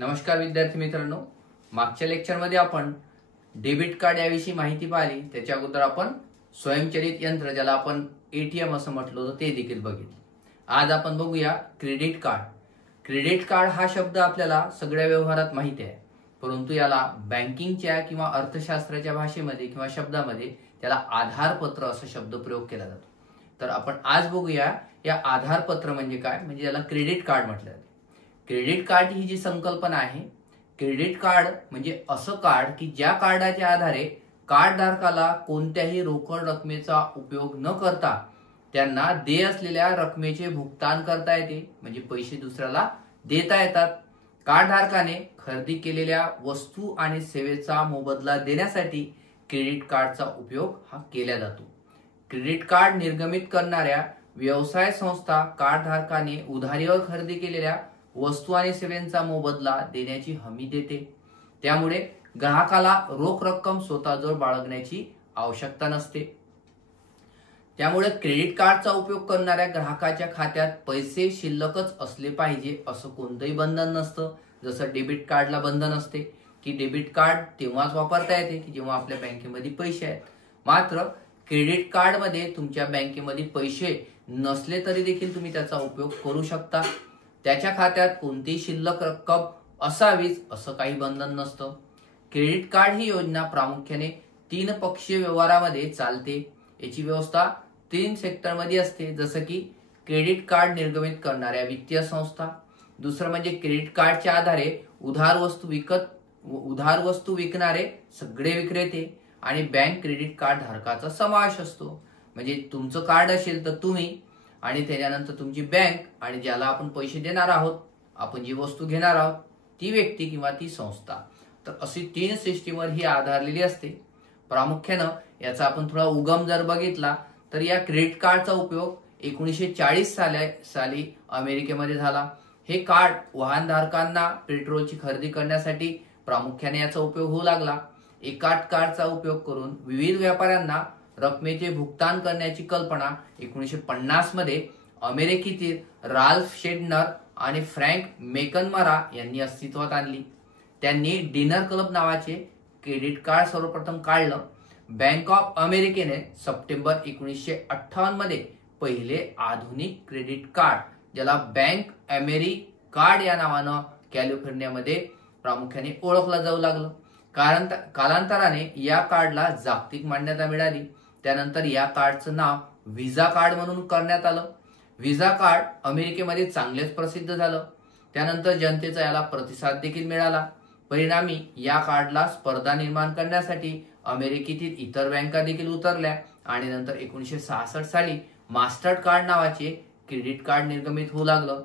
नमस्कार विद्यार्थी मित्रांनो, मागच्या लेक्चरमध्ये आपण डेबिट कार्ड याविषयी माहिती पाहिली। त्याच्या अगोदर आपण स्वयंचलित यंत्र ज्याला आपण एटीएम असं म्हटलं होतं ते देखील बघितलं। आज आपण बघूया क्रेडिट कार्ड। क्रेडिट कार्ड हा शब्द आपल्याला सगळ्या व्यवहारात माहिती आहे, परंतु याला बँकिंगच्या किंवा अर्थशास्त्राच्या भाषेमध्ये किंवा शब्दामध्ये त्याला आधारपत्र असा शब्द प्रयोग केला जातो। तर आपण आज बघूया या आधारपत्र म्हणजे काय, म्हणजे याला क्रेडिट कार्ड म्हटलं जाते। क्रेडिट कार्ड ही जी संकल्पना आहे, क्रेडिट कार्ड म्हणजे असं कार्ड की ज्या कार्डाच्या आधारे कार्ड धारकाला कोणत्याही रोकड रकमेचा उपयोग न करता त्यांना देय असलेल्या रकमेचे भुगतान करता येते, म्हणजे पैसे दुसऱ्याला देता येतात। कार्ड धारकाने खरेदी केलेल्या वस्तू आणि सेवेचा मोबदला देण्यासाठी क्रेडिट कार्डचा उपयोग हा केला जातो। क्रेडिट कार्ड निर्गमित करणाऱ्या व्यवसाय संस्था कार्ड धारकाने उधारीवर खरेदी केलेल्या वस्तू आणि सेवांचा मोबदला देण्याची हमी देते, त्यामुळे ग्राहकाला रोख रक्कम स्वतःजवळ बाळगण्याची आवश्यकता नसते। त्यामुळे क्रेडिट कार्डचा उपयोग करणाऱ्या ग्राहकाच्या खात्यात पैसे शिल्लकच असले पाहिजे असं कोणतंही बंधन नसतं। जसं डेबिट कार्डला बंधन असते की डेबिट कार्ड तेव्हाच वापरता येते की जेव्हा आपल्या बँकेमध्ये पैसे आहेत, मात्र क्रेडिट कार्डमध्ये तुमच्या बँकेमध्ये पैसे नसले तरी देखील तुम्ही त्याचा उपयोग करू शकता। त्याच्या खात्यात कोणतीही शिल्लक रक्कम असावीच असं काही बंधन नसतं। क्रेडिट कार्ड ही योजना प्रामुख्याने 3 पक्षीय व्यवहारामध्ये चालते। याची व्यवस्था 3 सेक्टरमध्ये असते, जसं की क्रेडिट कार्ड निर्गमित करणाऱ्या वित्तीय संस्था, दुसरं म्हणजे क्रेडिट कार्डच्या आधारे उधार वस्तू विकणारे सगळे विक्रेते आणि बँक क्रेडिट कार्ड धारकाचा समावेश असतो। म्हणजे तुमचं कार्ड असेल तर तुम्ही आणि त्याच्यानंतर तुमची बँक आणि ज्याला आपण पैसे देणार आहोत, आपण जी वस्तू घेणार आहोत ती व्यक्ती किंवा ती संस्था। तर अशी 3 सिस्टीमवर ही आधारलेली असते। प्रामुख्याने याचा आपण थोडा उगम जर बघितला तर या क्रेडिट कार्डचा उपयोग 1940 साली अमेरिकेमध्ये झाला। हे कार्ड वाहनधारकांना पेट्रोलची खरेदी करण्यासाठी प्रामुख्याने याचा उपयोग होऊ लागला। एका कार्डचा उपयोग करून विविध व्यापाऱ्यांना रकमेचे भुगतान करण्याची कल्पना 1950 मध्ये अमेरिकेतील राल्फ शेडनर आणि फ्रँक मेकनमरा यांनी अस्तित्वात आणली। त्यांनी डिनर क्लब नावाचे क्रेडिट कार्ड सर्वप्रथम काढलं। बँक ऑफ अमेरिकेने सप्टेंबर 1958 मध्ये पहिले आधुनिक क्रेडिट कार्ड ज्याला बँक अमेरिकार्ड या नावानं कॅलिफोर्नियामध्ये प्रामुख्याने ओळखलं जाऊ लागलं। कालांतराने या कार्डला जागतिक मान्यता मिळाली। त्यानंतर या कार्डचं नाव व्हिसा कार्ड म्हणून करण्यात आलं। व्हिसा कार्ड अमेरिकेमध्ये चांगलेच प्रसिद्ध झालं। त्यानंतर जनतेचा याला प्रतिसाद देखील मिळाला। परिणामी या कार्डला स्पर्धा निर्माण करण्यासाठी अमेरिकेतील इतर बँका देखील उतरल्या आणि नंतर 1966 साली मास्टर कार्ड नावाचे क्रेडिट कार्ड निर्गमित होऊ लागलं।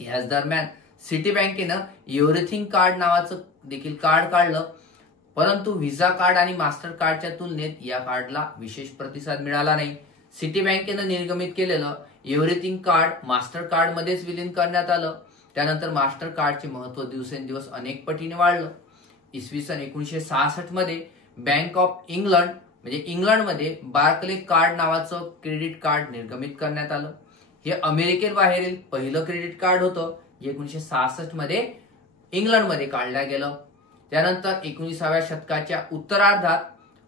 याच दरम्यान सिटी बँकेनं एव्हरीथिंग कार्ड नावाचं देखील कार्ड काढलं, परंतु व्हिसा कार्ड आणि मास्टर कार्डच्या तुलनेत या कार्डला विशेष प्रतिसाद मिळाला नाही। सिटी बँकेनं निर्गमित केलेलं एव्हरीथिंग कार्ड मास्टर कार्ड मध्येच विलीन करण्यात आलं। त्यानंतर मास्टर कार्डचे महत्त्व दिवसेंदिवस अनेक पटीने वाढलं। इसवी सन 1966 मध्ये बँक ऑफ इंग्लंड म्हणजे इंग्लंडमध्ये बार्कले कार्ड नावाचं क्रेडिट कार्ड निर्गमित करण्यात आलं। हे अमेरिकेबाहेरील पहिलं क्रेडिट कार्ड होतं जे 1966 मध्ये इंग्लंडमध्ये काढलं गेलं। त्यानंतर 19व्या शतकाच्या उत्तरार्धात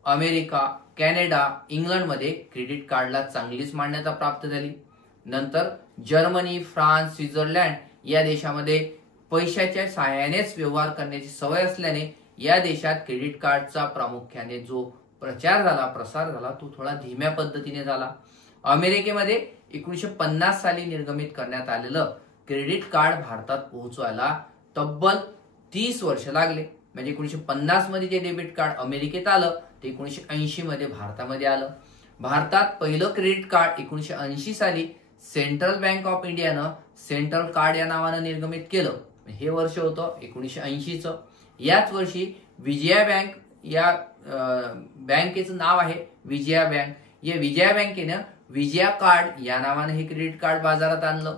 अमेरिका, कॅनडा, इंग्लंडमध्ये क्रेडिट कार्डला चांगलीच मान्यता प्राप्त झाली। नंतर जर्मनी, फ्रान्स, स्वित्झर्लंड या देशामध्ये पैशाच्या सहाय्यानेच व्यवहार करण्याची सवय असल्याने या देशात क्रेडिट कार्डचा प्रामुख्याने जो प्रसार झाला तो थोडा धीम्या पद्धतीने झाला। अमेरिकेमध्ये 1950 साली निर्गमित करण्यात आलेलं क्रेडिट कार्ड भारतात पोहोचवायला तब्बल 30 वर्ष लागले। म्हणजे 1950 मध्ये जे डेबिट कार्ड अमेरिकेत आलं ते 1980 मध्ये भारतामध्ये आलं। भारतात पहिलं क्रेडिट कार्ड 1980 साली सेंट्रल बँक ऑफ इंडियानं सेंट्रल कार्ड या नावानं निर्गमित केलं। हे वर्ष होतं 1980चं। याच वर्षी विजया बँक या बँकेचं नाव आहे विजया बँक। या विजया बँकेनं विजया कार्ड या नावानं हे क्रेडिट कार्ड बाजारात आणलं।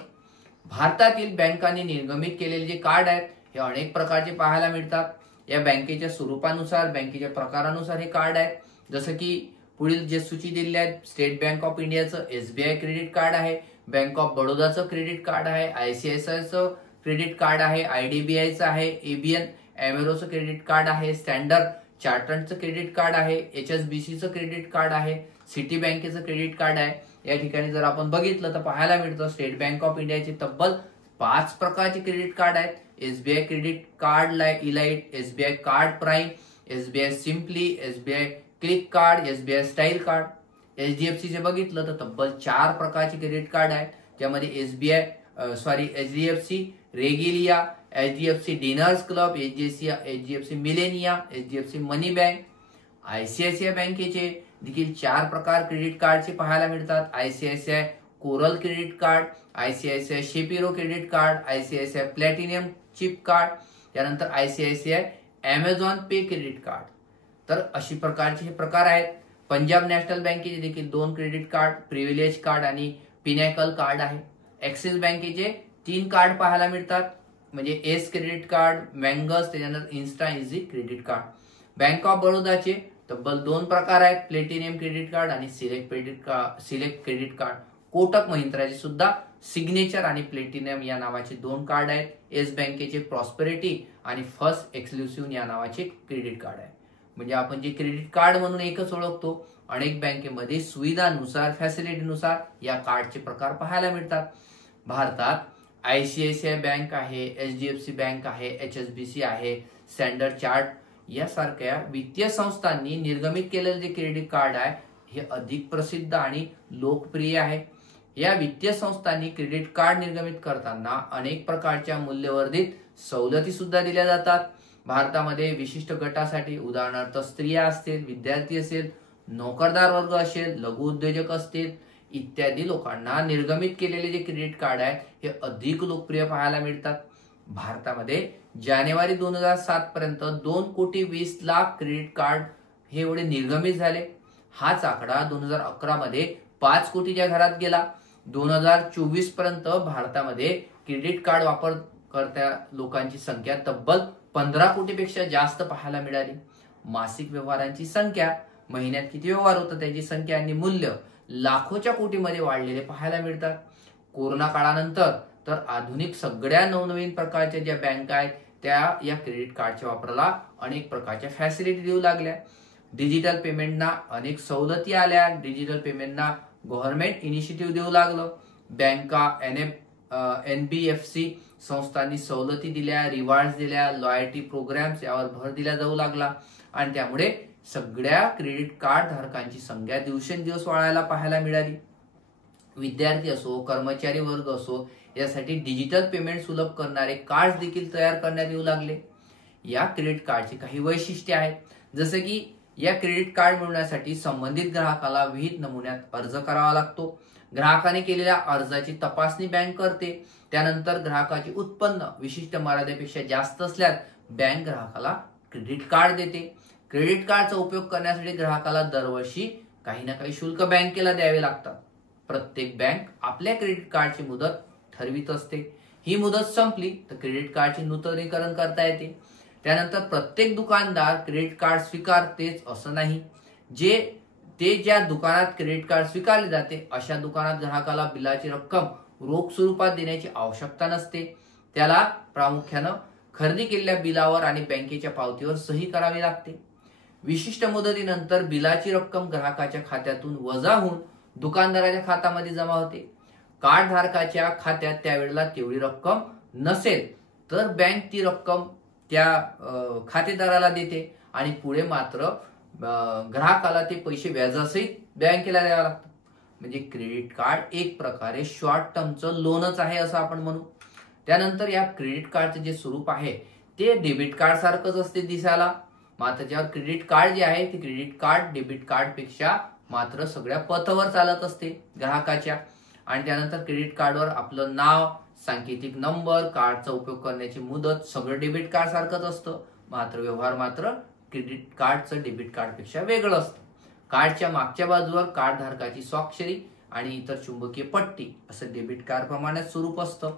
भारतातील बँकांनी निर्गमित केलेले जे कार्ड आहेत हे अनेक प्रकारचे पाहायला मिळतात। या बँकेच्या स्वरूपानुसार, बँकेच्या प्रकारानुसार हे कार्ड आहेत। जसं की पुढील जे सूची दिलेली आहे, स्टेट बँक ऑफ इंडियाचं SBI क्रेडिट कार्ड आहे, बँक ऑफ बडोदाचं क्रेडिट कार्ड आहे, ICICIचं क्रेडिट कार्ड आहे, IDBIचं आहे, ABN अमेरोचं क्रेडिट कार्ड आहे, स्टँडर्ड चार्टर्डचं क्रेडिट कार्ड आहे, HSBCचं क्रेडिट कार्ड आहे, सिटी बँकेचं क्रेडिट कार्ड आहे. या ठिकाणी जर आपण बघितलं तर पाहायला मिळतं स्टेट बँक ऑफ इंडियाचे तब्बल 5 प्रकारचे क्रेडिट कार्ड आहेत. SBI credit card elite, SBI card prime, SBI simply, SBI click card, SBI style card. HDFC चे बघितलं तर तब्बल 4 प्रकारचे क्रेडिट कार्ड आहेत, ज्यामध्ये HDFC Regalia, HDFC Diners Club, HDFC Millennia, HDFC MoneyBack. ICICI बँकेचे देखील 4 प्रकार क्रेडिट कार्डचे पाहायला मिळतात. ICICI coral credit card, ICICI Sapphiro credit card, ICICI platinum chip card, त्यानंतर ICICI Amazon pay credit card. तर अशी प्रकारचे हे प्रकार आहेत. पंजाब नॅशनल बँकेचे देखील 2 क्रेडिट कार्ड, प्रिव्हिलेज कार्ड आणि पिनॅकल कार्ड आहे. ॲक्सिस बँकेचे 3 कार्ड पाहायला मिळतात, म्हणजे एस क्रेडिट कार्ड, मँगस, त्याच्यानंतर insta easy credit card. Bank of बडोदाचे तब्बल 2 प्रकार आहेत, प्लॅटिनियम क्रेडिट कार्ड आणि सिलेक्ट क्रेडिट कार्ड. कोटक महिंद्राचे सुद्धा सिग्नेचर आणि प्लॅटिनियम या नावाचे 2 कार्ड आहेत. येस बँकेचे प्रॉस्पेरिटी आणि फर्स्ट एक्सक्लुसिव्ह या नावाचे क्रेडिट कार्ड आहे. म्हणजे आपण जे क्रेडिट कार्ड म्हणून एकच ओळखतो, अनेक बँकेमध्ये सुविधानुसार, फॅसिलिटीनुसार या कार्डचे प्रकार पाहायला मिळतात. भारतात ICICI बँक आहे, HDFC बँक आहे, HSBC आहे, स्टँडर्ड चार्ट यासारख्या वित्तीय संस्थांनी निर्गमित केलेले जे क्रेडिट कार्ड आहे हे अधिक प्रसिद्ध आणि लोकप्रिय आहे. या वित्तीय संस्थांनी क्रेडिट कार्ड निर्गमित करताना अनेक प्रकारच्या मूल्यवर्धित सवलती सुद्धा दिल्या जातात. भारतामध्ये विशिष्ट गटासाठी, उदाहरणार्थ स्त्रिया असतील, विद्यार्थी असेल, नोकरदार वर्ग असेल, लघु उद्योजक असतील इत्यादी लोकांना निर्गमित केलेले जे क्रेडिट कार्ड आहेत हे अधिक लोकप्रिय पाहायला मिळतात. भारतामध्ये जानेवारी 2007 पर्यंत 2,20,00,000 क्रेडिट कार्ड हे एवढे निर्गमित झाले. हाच आकडा 2011 मध्ये 5 कोटीच्या घरात गेला. 2024 पर्यंत भारतामध्ये क्रेडिट कार्ड वापरकर्त्या लोकांची संख्या तब्बल 15 कोटीपेक्षा जास्त पाहायला मिळाली. मासिक व्यवहारांची संख्या, महिन्यात किती व्यवहार होतात त्याची संख्या आणि मूल्य लाखोच्या कोटीमध्ये वाढलेले पाहायला मिळतात. कोरोना काळानंतर तर आधुनिक सगळ्या नवनवीन प्रकारच्या ज्या बँका आहेत त्या या क्रेडिट कार्डच्या वापराला अनेक प्रकारच्या फॅसिलिटी देऊ लागल्या. डिजिटल पेमेंटना अनेक सवलती आल्या. डिजिटल पेमेंटना गव्हर्नमेंट इनिशिएटिव्ह देऊ लागलं. बँका, NBFC संस्थांनी सवलती दिल्या, रिवॉर्ड्स दिल्या, लॉयल्टी प्रोग्राम्स यावर भर दिला जाऊ लागला आणि त्यामुळे सगळ्या क्रेडिट कार्ड धारकांची संख्या दिवसेंदिवस वाढायला पाहायला मिळाली. विद्यार्थी असो, कर्मचारी वर्ग असो यासाठी डिजिटल पेमेंट सुलभ करणारे कार्ड देखील तयार करण्यात येऊ लागले. या क्रेडिट कार्डची काही वैशिष्ट्ये आहेत, जसे की या क्रेडिट कार्ड मिळवण्यासाठी संबंधित ग्राहकाला विहित नमुन्यात अर्ज करावा लागतो. ग्राहकाने केलेल्या अर्जाची तपासणी बँक करते. त्यानंतर ग्राहकाचे उत्पन्न विशिष्ट मर्यादेपेक्षा जास्त असल्यास बँक ग्राहकाला क्रेडिट कार्ड देते. क्रेडिट कार्डचा उपयोग करण्यासाठी ग्राहकाला दरवर्षी काही ना काही शुल्क बँकेला द्यावे लागतात. प्रत्येक बँक आपल्या क्रेडिट कार्डची मुदत ठरवित असते. ही मुदत संपली तर क्रेडिट कार्डचे नूतनीकरण करता येते. त्यानंतर प्रत्येक दुकानदार क्रेडिट कार्ड स्वीकारतेच असं नाही. ज्या दुकानात क्रेडिट कार्ड स्वीकारले जाते अशा दुकानात ग्राहकाला बिलाची रक्कम रोख स्वरूपात देण्याची आवश्यकता नसते. त्याला प्रामुख्यानं खरेदी केलेल्या बिलावर आणि बँकेच्या पावतीवर सही करावी लागते. विशिष्ट मुदतीनंतर बिलाची रक्कम ग्राहकाच्या खात्यातून वजा होऊन दुकानदाराच्या खात्यामध्ये जमा होते. कार्ड धारकाच्या खात्यात त्यावेळेला तेवढी रक्कम नसेल तर बँक ती रक्कम त्या खातेदाराला देते आणि पुढे मात्र ग्राहकाला ते पैसे व्याजासहित बँकेला द्यावे लागतात. म्हणजे क्रेडिट कार्ड एक प्रकारे शॉर्ट टर्मचं लोनच आहे असं आपण म्हणू. त्यानंतर या क्रेडिट कार्डचं जे स्वरूप आहे ते डेबिट कार्ड सारखंच असते दिसायला, मात्र त्याच्यावर क्रेडिट कार्ड जे आहे ते क्रेडिट कार्ड डेबिट कार्ड पेक्षा मात्र सगळ्या पथावर चालत असते ग्राहकाच्या. आणि त्यानंतर क्रेडिट कार्डवर आपलं नाव, सांकेतिक नंबर, कार्डचा उपयोग करण्याची मुदत सगळं डेबिट कार्ड सारखंच असतं, मात्र व्यवहार मात्र क्रेडिट कार्डचं डेबिट कार्ड पेक्षा वेगळं असतं. कार्डच्या मागच्या बाजूवर कार्ड धारकाची स्वाक्षरी आणि इतर चुंबकीय पट्टी असं डेबिट कार्ड प्रमाणे स्वरूप असतं.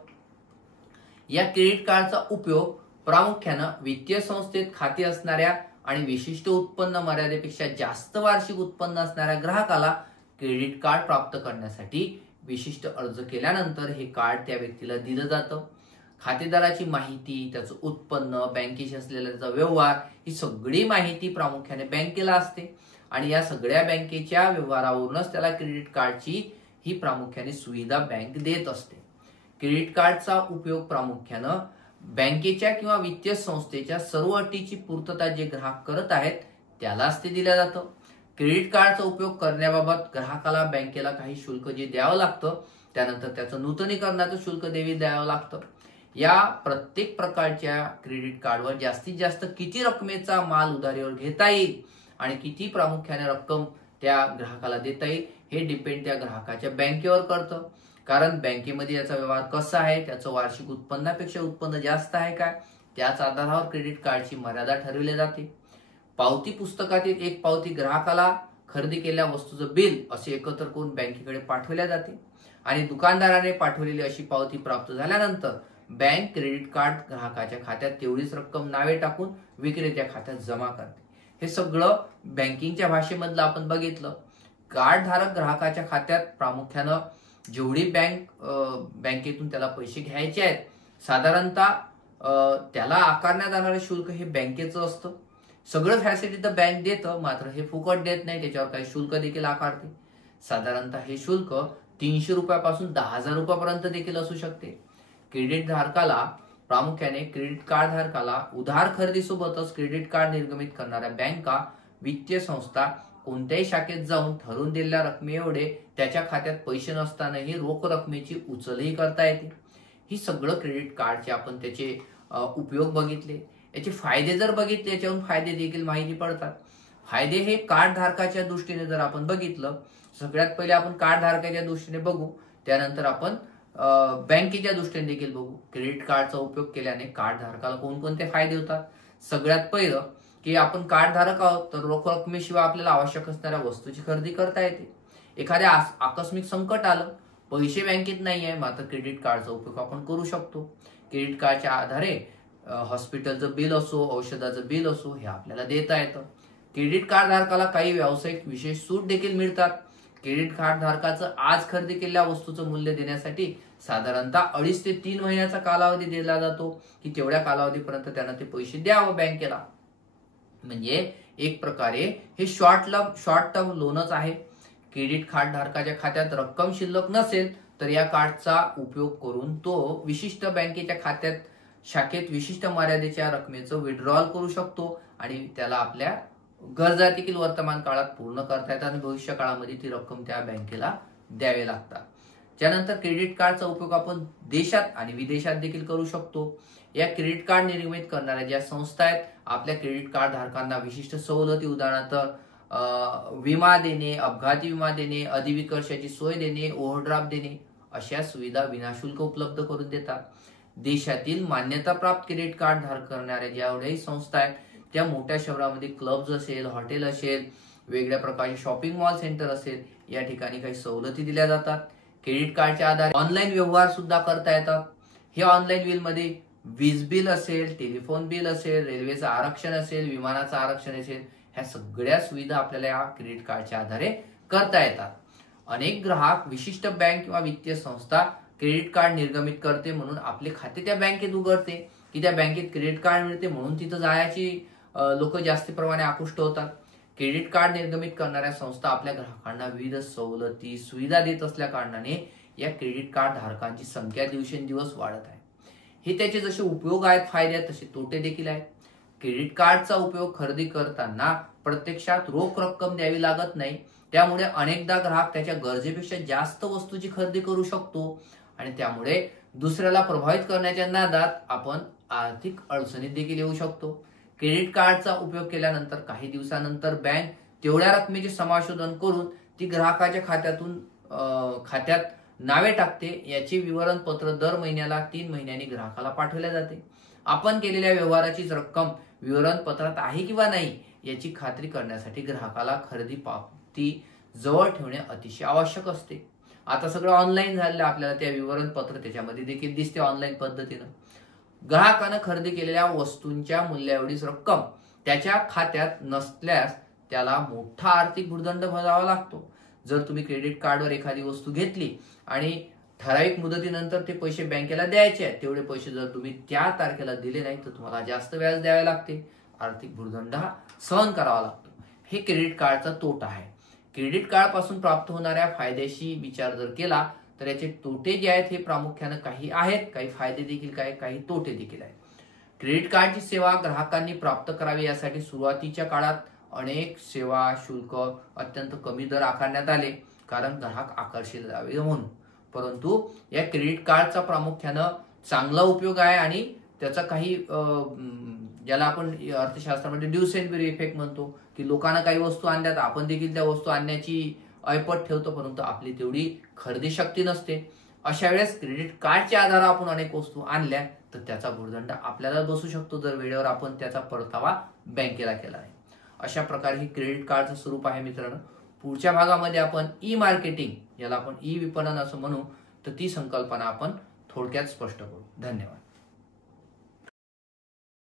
या क्रेडिट कार्डचा उपयोग प्रामुख्यानं वित्तीय संस्थेत खाते असणाऱ्या आणि विशिष्ट उत्पन्न मर्यादेपेक्षा जास्त वार्षिक उत्पन्न असणाऱ्या ग्राहकाला क्रेडिट कार्ड प्राप्त करण्यासाठी विशिष्ट अर्ज केल्यानंतर हे कार्ड त्या व्यक्तीला दिलं जातं. खातेदाराची माहिती, त्याचं उत्पन्न, बँकेशी असलेला त्याचा व्यवहार, ही सगळी माहिती प्रामुख्याने बँकेला असते आणि या सगळ्या बँकेच्या व्यवहारावरूनच त्याला क्रेडिट कार्डची ही प्रामुख्याने सुविधा बँक देत असते. क्रेडिट कार्डचा उपयोग प्रामुख्यानं बँकेच्या किंवा वित्तीय संस्थेच्या सर्व अटीची पूर्तता जे ग्राहक करत आहेत त्यालाच ते दिलं जातं. क्रेडिट कार्डचा उपयोग करण्याबाबत ग्राहकाला बँकेला काही शुल्क जे द्यावं लागतं, त्यानंतर त्याचं नूतनीकरणाचं शुल्क द्यावं लागतं. या प्रत्येक प्रकारच्या क्रेडिट कार्डवर जास्तीत जास्त किती रकमेचा माल उधारीवर घेता येईल आणि किती प्रामुख्याने रक्कम त्या ग्राहकाला देता येईल हे डिपेंड त्या ग्राहकाच्या बँकेवर करतं. कारण बँकेमध्ये याचा व्यवहार कसा आहे, त्याचं वार्षिक उत्पन्नापेक्षा उत्पन्न जास्त आहे का, त्याच आधारावर क्रेडिट कार्डची मर्यादा ठरवली जाते. पावती पुस्तकातील एक पावती ग्राहकाला खरेदी केलेल्या वस्तूचं बिल असे एकत्र करून बँकेकडे पाठवल्या जाते आणि दुकानदाराने पाठवलेली अशी पावती प्राप्त झाल्यानंतर बँक क्रेडिट कार्ड ग्राहकाच्या खात्यात तेवढीच रक्कम नावे टाकून विक्रेत्या खात्यात जमा करते. हे सगळं बँकिंगच्या भाषेमधलं आपण बघितलं. कार्ड धारक ग्राहकाच्या खात्यात प्रामुख्यानं जेवढी बँकेतून त्याला पैसे घ्यायचे आहेत, साधारणतः त्याला आकारण्यात येणारे शुल्क हे बँकेचं असतं. सगळं फॅसिलिटी तर बँक देतं, मात्र हे फुकट देत नाही, त्याच्यावर काही शुल्क देखील आकारते. साधारणतः हे शुल्क 300 रुपयापासून 10,000 रुपयापर्यंत देखील असू शकते. क्रेडिट धारकाला प्रामुख्याने क्रेडिट कार्ड धारकाला उधार खरेदीसोबतच क्रेडिट कार्ड निर्गमित करणाऱ्या बँका, वित्तीय संस्था कोणत्याही शाखेत जाऊन ठरवून दिलेल्या रकमे एवढे त्याच्या खात्यात पैसे नसतानाही रोख रकमेची उचलही करता येते. ही सगळं क्रेडिट कार्डचे आपण त्याचे उपयोग बघितले. याचे फायदे जर बघितले, याच्यावरून फायदे देखील माहिती पडतात. फायदे हे कार्ड धारकाच्या दृष्टीने जर आपण बघितलं, सगळ्यात पहिले आपण कार्ड धारकाच्या दृष्टीने बघू, त्यानंतर आपण बँकेच्या दृष्टीने देखील बघू. क्रेडिट कार्डचा उपयोग केल्याने कार्ड धारकाला कोणकोणते फायदे होतात. सगळ्यात पहिलं की आपण कार्ड धारक आहोत तर रोख रकमेशिवाय आपल्याला आवश्यक असणाऱ्या वस्तूची खरेदी करता येते. एखाद्या आकस्मिक संकट आलं, पैसे बँकेत नाही आहे, मात्र क्रेडिट कार्डचा उपयोग आपण करू शकतो. क्रेडिट कार्डच्या आधारे हॉस्पिटलचं बिल असो, औषधाचं बिल असो, हे आपल्याला देता येतं. क्रेडिट कार्ड धारकाला काही व्यावसायिक विशेष सूट देखील मिळतात. क्रेडिट कार्ड धारकाचं आज खरेदी केलेल्या वस्तूचं मूल्य देण्यासाठी साधारणतः 2.5 ते 3 महिन्याचा कालावधी दिला जातो की तेवढ्या कालावधीपर्यंत त्यांना ते पैसे द्यावं बँकेला. म्हणजे एक प्रकारे हे शॉर्ट टर्म लोनच आहे. क्रेडिट कार्ड धारकाच्या खात्यात रक्कम शिल्लक नसेल तर या कार्डचा उपयोग करून तो विशिष्ट बँकेच्या खात्यात शाखेत विशिष्ट मर्यादेच्या रकमेचं विड्रॉल करू शकतो आणि त्याला आपल्या गरजा देखील वर्तमान काळात पूर्ण करता येतात आणि भविष्य काळामध्ये ती रक्कम त्या बँकेला द्यावी लागतात. त्यानंतर क्रेडिट कार्डचा उपयोग आपण देशात आणि विदेशात देखील करू शकतो. या क्रेडिट कार्ड निर्मित करणाऱ्या ज्या संस्था आहेत, आपल्या क्रेडिट कार्ड धारकांना विशिष्ट सवलती, उदाहरणार्थ विमा देणे, अपघाती विमा देणे, अधिविकर्षाची सोय देणे, ओव्हरड्राफ्ट देणे, अशा सुविधा विनाशुल्क उपलब्ध करून देतात. देशातील मान्यताप्राप्त क्रेडिट कार्ड धारक करणाऱ्या जेवढ्याही संस्था आहेत त्या मोठ्या शहरामध्ये क्लब्स असेल, हॉटेल असेल, वेगळ्या प्रकारचे शॉपिंग मॉल सेंटर असेल, या ठिकाणी काही सवलती दिल्या जातात. क्रेडिट कार्डच्या आधारे ऑनलाईन व्यवहार सुद्धा करता येतात. हे ऑनलाईन बिलमध्ये वीज बिल असेल, टेलिफोन बिल असेल, रेल्वेचं आरक्षण असेल, विमानाचं आरक्षण असेल, ह्या सगळ्या सुविधा आपल्याला या क्रेडिट कार्डच्या आधारे करता येतात. अनेक ग्राहक विशिष्ट बँक किंवा वित्तीय संस्था क्रेडिट कार्ड निर्गमित करते म्हणून आपले खाते त्या बँकेत उघडते की त्या बँकेत क्रेडिट कार्ड मिळते म्हणून तिथं जायची लोक जास्त प्रमाणे आकृष्ट होतात. क्रेडिट कार्ड निर्गमित करणाऱ्या संस्था आपल्या ग्राहकांना विविध सवलती, सुविधा देत असल्या कारणाने या क्रेडिट कार्ड धारकांची संख्या दिवसेंदिवस वाढत आहे. हे त्याचे जसे उपयोग आहेत, फायदे आहेत, तसे तोटे देखील आहेत. क्रेडिट कार्डचा उपयोग खरेदी करताना प्रत्यक्षात रोख रक्कम द्यावी लागत नाही, त्यामुळे अनेकदा ग्राहक त्याच्या गरजेपेक्षा जास्त वस्तूची खरेदी करू शकतो आणि त्यामुळे दुसऱ्याला प्रभावित करण्याच्या नादात आपण आर्थिक अडचणीत देखील येऊ शकतो. क्रेडिट कार्डचा उपयोग केल्यानंतर काही दिवसानंतर बँक तेवढ्या रकमेचे समाशोधन करून ती ग्राहकाच्या खात्यात नावे टाकते. याचे विवरणपत्र दर महिन्याला 3 महिन्यांनी ग्राहकाला पाठवले जाते. आपण केलेल्या व्यवहाराचीच रक्कम विवरणपत्रात आहे किंवा नाही याची खात्री करण्यासाठी ग्राहकाला खरेदी पावती जवळ ठेवणे अतिशय आवश्यक असते. आता सगळं ऑनलाईन झालेलं, आपल्याला त्या विवरणपत्र त्याच्यामध्ये देखील दिसते ऑनलाईन पद्धतीनं. ग्राहकानं खरेदी केलेल्या वस्तूंच्या मूल्याएवढीच रक्कम त्याच्या खात्यात नसल्यास त्याला मोठा आर्थिक भुर्दंड भरावा लागतो. जर तुम्ही क्रेडिट कार्डवर एखादी वस्तू घेतली आणि ठराविक मुदतीनंतर ते पैसे बँकेला द्यायचे आहेत. तेवढे पैसे जर तुम्ही त्या तारखेला दिले नाही तर तुम्हाला जास्त व्याज द्यावे लागते. आर्थिक भुर्दंड हा सहन करावा लागतो. हे क्रेडिट कार्डचा तोटा आहे. क्रेडिट कार्ड पासून प्राप्त होणाऱ्या फायद्याशी विचार जर केला तर याचे तोटे जे आहेत हे प्रामुख्याने काही आहेत, काही फायदे देखील काही तोटे देखील आहेत. क्रेडिट कार्डची सेवा ग्राहकांनी प्राप्त करावी यासाठी सुरुवातीच्या काळात अनेक सेवा शुल्क अत्यंत कमी दर आकारण्यात आले, कारण ग्राहक आकर्षित जावे म्हणून. परंतु या क्रेडिट कार्डचा प्रामुख्यानं चांगला उपयोग आहे आणि त्याचा काही ज्याला आपण अर्थशास्त्रामध्ये ड्यूसेनबेरी इफेक्ट म्हणतो, की लोकांना काही वस्तू आणल्यात, आपण देखील त्या वस्तू आणण्याची ऐपत ठेवतो, परंतु आपली तेवढी खरेदी शक्ती नसते. अशा वेळेस क्रेडिट कार्डच्या आधारे आपण अनेक वस्तू आणल्या तर त्याचा भुर्दंड आपल्याला बसू शकतो, जर वेळेवर आपण त्याचा परतावा बँकेला केला नाही. अशा प्रकारे ही क्रेडिट कार्डचं स्वरूप आहे मित्रांनो. पुढच्या भागामध्ये आपण ई मार्केटिंग, याला आपण ई विपणन असं म्हणू, तर ती संकल्पना आपण थोडक्यात स्पष्ट करू. धन्यवाद.